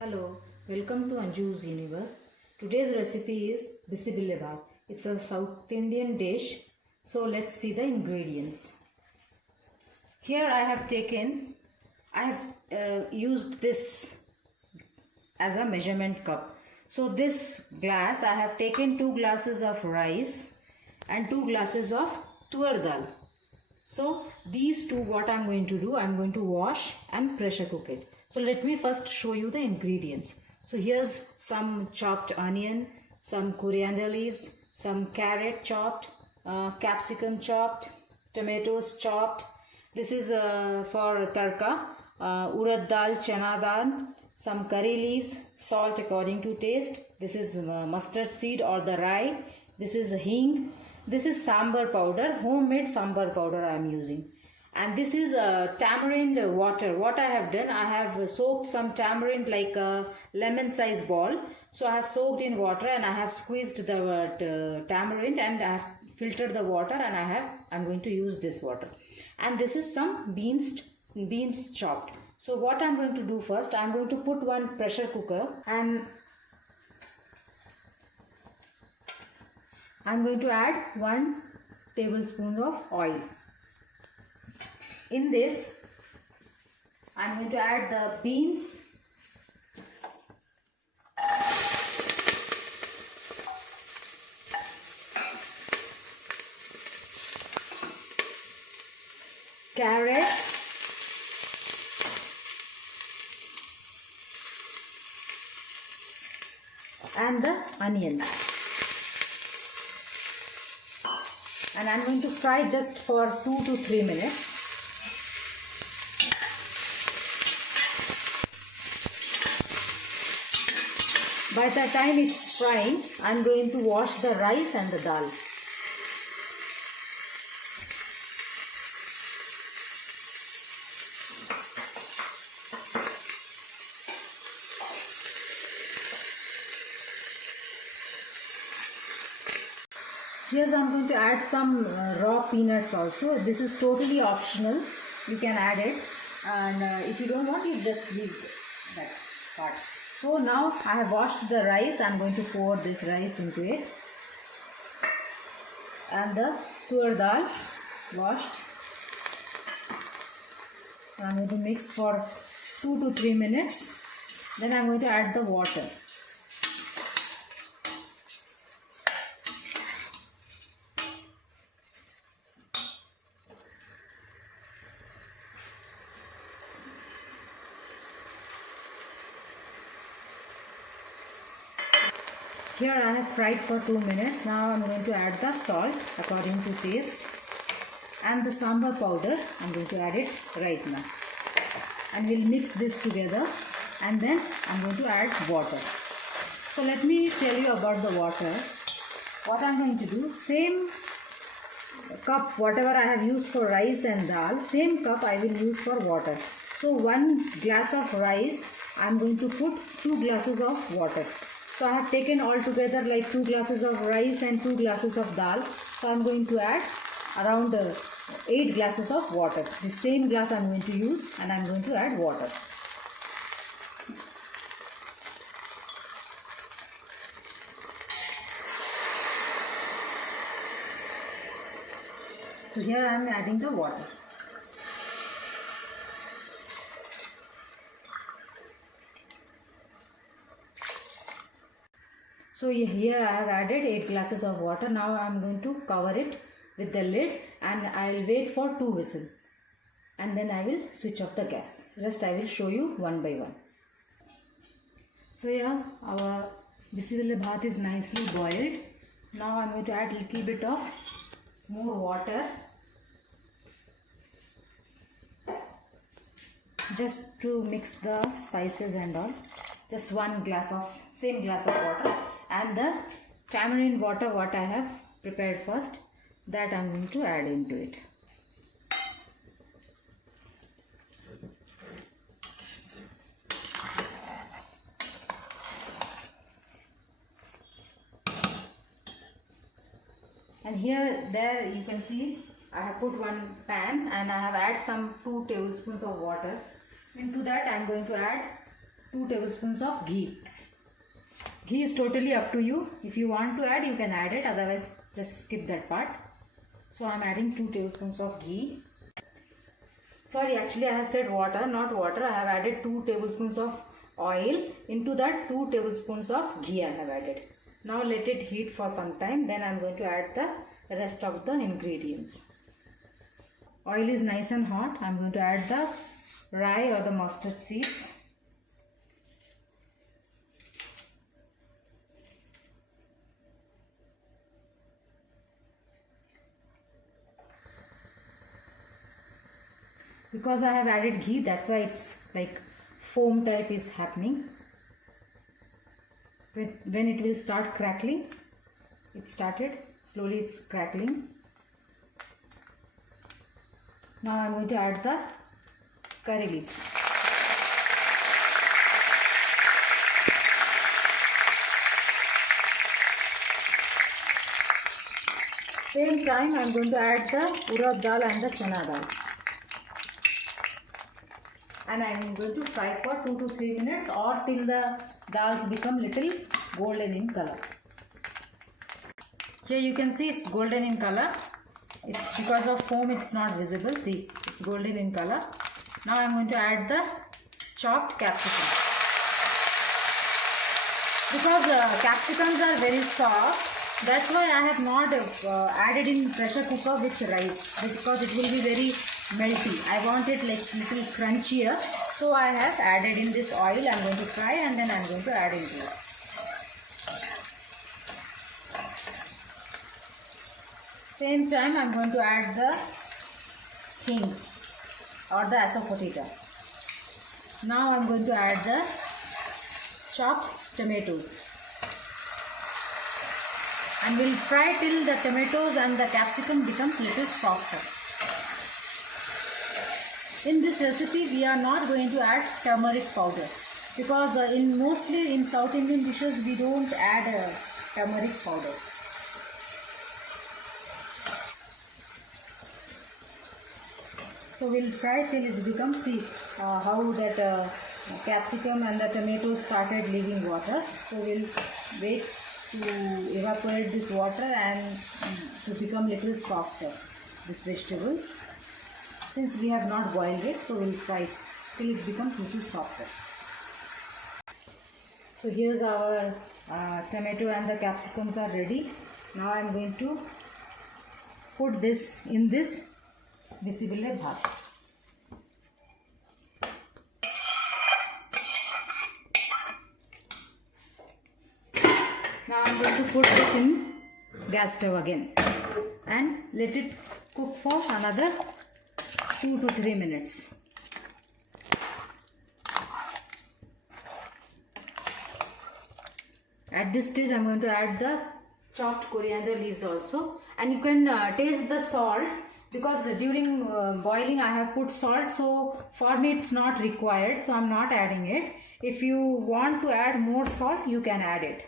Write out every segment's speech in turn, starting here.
Hello, welcome to Anjus universe. Today's recipe is BisiBeleBath. It's a South Indian dish. So let's see the ingredients. Here I have used this as a measurement cup. So this glass I have taken 2 glasses of rice and 2 glasses of tur dal. So these two, what I'm going to do, I'm going to wash and pressure cook it. So let me first show you the ingredients. So here's some chopped onion, some coriander leaves, some carrot chopped, capsicum chopped, tomatoes chopped. This is for tarka, urad dal, chana dal, some curry leaves, salt according to taste. This is mustard seed or the rye. This is hing. This is sambar powder, homemade sambar powder I am using. And this is tamarind water. What I have done, I have soaked some tamarind like a lemon size ball. So I have soaked in water and I have squeezed the tamarind and I have filtered the water and I'm going to use this water. And this is some beans chopped. So what I'm going to do first, I'm going to put one pressure cooker and I'm going to add 1 tablespoon of oil. In this, I'm going to add the beans, carrot, and the onions. And I'm going to fry just for 2 to 3 minutes. By the time it's frying, I'm going to wash the rice and the dal. Here I'm going to add some raw peanuts also. This is totally optional. You can add it, and if you don't want, you just leave that part. So now I have washed the rice. I'm going to pour this rice into it, and the tur dal washed. I'm going to mix for 2 to 3 minutes. Then I'm going to add the water. Here I have fried for 2 minutes. Now I'm going to add the salt according to taste and the sambar powder. I'm going to add it right now. And we'll mix this together and then I'm going to add water. So let me tell you about the water. What I'm going to do, same cup whatever I have used for rice and dal, same cup I will use for water. So 1 glass of rice, I'm going to put 2 glasses of water. So I have taken all together like 2 glasses of rice and 2 glasses of dal. So I am going to add around 8 glasses of water. The same glass I am going to use and I am going to add water. So here I am adding the water. So here I have added 8 glasses of water. Now I am going to cover it with the lid and I will wait for 2 whistles. And then I will switch off the gas. Rest I will show you one by one. So yeah, our BisiBeleBath is nicely boiled. Now I am going to add little bit of more water. Just to mix the spices and all. Just 1 glass of, same glass of water. And the tamarind water what I have prepared first, that I am going to add into it. And there you can see I have put one pan and I have added some 2 tablespoons of water. Into that I am going to add 2 tablespoons of ghee. Ghee is totally up to you. If you want to add, you can add it, otherwise just skip that part. So I am adding 2 tablespoons of ghee. Sorry, actually I have said water, not water. I have added 2 tablespoons of oil. Into that 2 tablespoons of ghee I have added. Now let it heat for some time. Then I am going to add the rest of the ingredients. Oil is nice and hot. I am going to add the rye or the mustard seeds. Because I have added ghee, that's why it's like foam type is happening. When it will start crackling, it started, slowly it's crackling. Now I am going to add the curry leaves. Same time I am going to add the urad dal and the chana dal. And I am going to fry for 2 to 3 minutes or till the dals become little golden in color. Here you can see it's golden in color. It's because of foam it's not visible. See, it's golden in color. Now I am going to add the chopped capsicum. Because capsicums are very soft, that's why I have not added in pressure cooker with rice, because it will be very melty. I want it like little crunchier, so I have added in this oil. I am going to fry and then I am going to add into it. Same time I am going to add the hing or the asafoetida. Now I am going to add the chopped tomatoes. And we will fry till the tomatoes and the capsicum becomes little softer. In this recipe we are not going to add turmeric powder, because mostly in South Indian dishes we don't add turmeric powder. So we will fry till it becomes, see how that capsicum and the tomatoes started leaving water. So we will wait to evaporate this water and to become little softer, these vegetables. Since we have not boiled it, so we will fry till it becomes little softer. So here's our tomato and the capsicums are ready. Now I am going to put this in this BisiBeleBath. Now I am going to put this in gas stove again and let it cook for another 2 to 3 minutes. At this stage I am going to add the chopped coriander leaves also, and you can taste the salt, because during boiling I have put salt, so for me it's not required, so I am not adding it. If you want to add more salt, you can add it.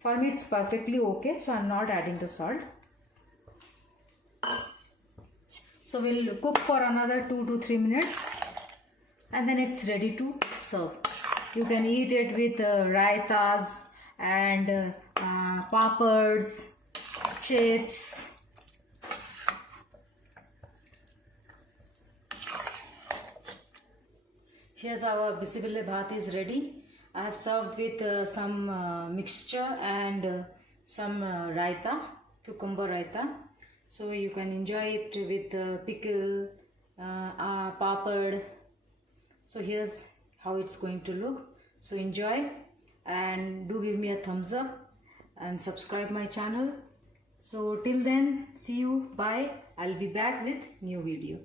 For me it's perfectly okay, so I am not adding the salt. So we'll cook for another 2 to 3 minutes and then it's ready to serve. You can eat it with raitas and papads, chips. Here's our BisiBeleBath is ready. I have served with some mixture and some raita, cucumber raita. So you can enjoy it with pickle, papad. So here's how it's going to look. So enjoy and do give me a thumbs up and subscribe my channel. So till then, see you, bye. I'll be back with new video.